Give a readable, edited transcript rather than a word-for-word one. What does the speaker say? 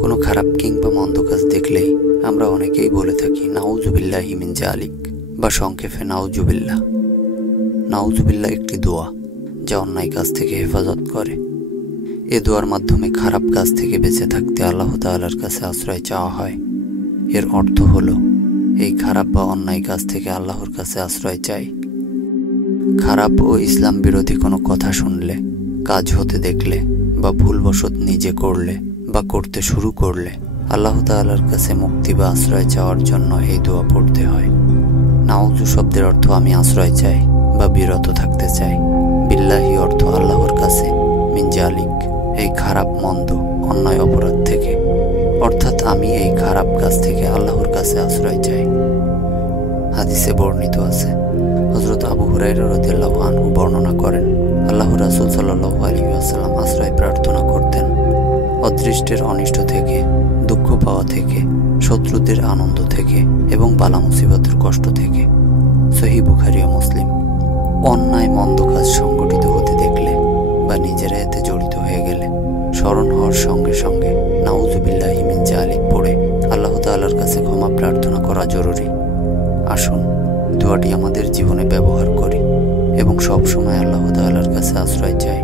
কোনো খারাপ কিংবা মন্দ কাজ দেখলেই আমরা অনেকেই বলে থাকি নাউজুবিল্লাহি মিন জালিক, বা সংক্ষেপে নাউজুবিল্লাহ। নাউজুবিল্লাহ একটি দোয়া যা অন্যায় কাজ থেকে হেফাজত করে। এ দোয়ার মাধ্যমে খারাপ কাজ থেকে বেঁচে থাকতে আল্লাহ তাআলার কাছে আশ্রয় চাওয়া হয়। এর অর্থ হলো এই খারাপ বা অন্যায় কাজ থেকে আল্লাহর কাছে আশ্রয় চাই। খারাপ ও ইসলাম বিরোধী কোনো কথা শুনলে, কাজ হতে দেখলে বা ভুলবশত নিজে করলে বা করতে শুরু করলে আল্লাহ তাআলার কাছে মুক্তি বা আশ্রয় চাওয়ার জন্য এই দোয়া পড়তে হয়। নাউজু শব্দের অর্থ আমি আশ্রয় চাই বা বিরত থাকতে চাই। বিল্লাহি অর্থ আল্লাহর কাছে, মিন জালিক এই খারাপ মন্দ অন্যায় অপরাধ থেকে, অর্থাৎ আমি এই খারাপ কাজ থেকে আল্লাহর কাছে আশ্রয় চাই। হাদিসে বর্ণিত আছে, হযরত আবু হুরায়রা রাদিয়াল্লাহু আনহু বর্ণনা করেন, আল্লাহর রাসূল সাল্লাল্লাহু আলাইহি ওয়াসাল্লাম আশ্রয় প্রার্থনা করতেন অদৃষ্টের অনিষ্ট থেকে, দুঃখ পাওয়া থেকে, শত্রুদের আনন্দ থেকে এবং বালা মুসিবতের কষ্ট থেকে। সহিহ বুখারী ও মুসলিম। অন্যায় মন্দ কাজ সংগঠিত হতে দেখলে বা নিজেরা এতে জড়িত হয়ে গেলে স্মরণ হওয়ার সঙ্গে সঙ্গে নাউজুবিল্লাহি মিন জালিক পড়ে আল্লাহ তাআলার কাছে ক্ষমা প্রার্থনা করা জরুরি। আসুন দোয়াটি আমাদের জীবনে ব্যবহার করি এবং সব সময় আল্লাহ তাআলার কাছে আশ্রয় চাই।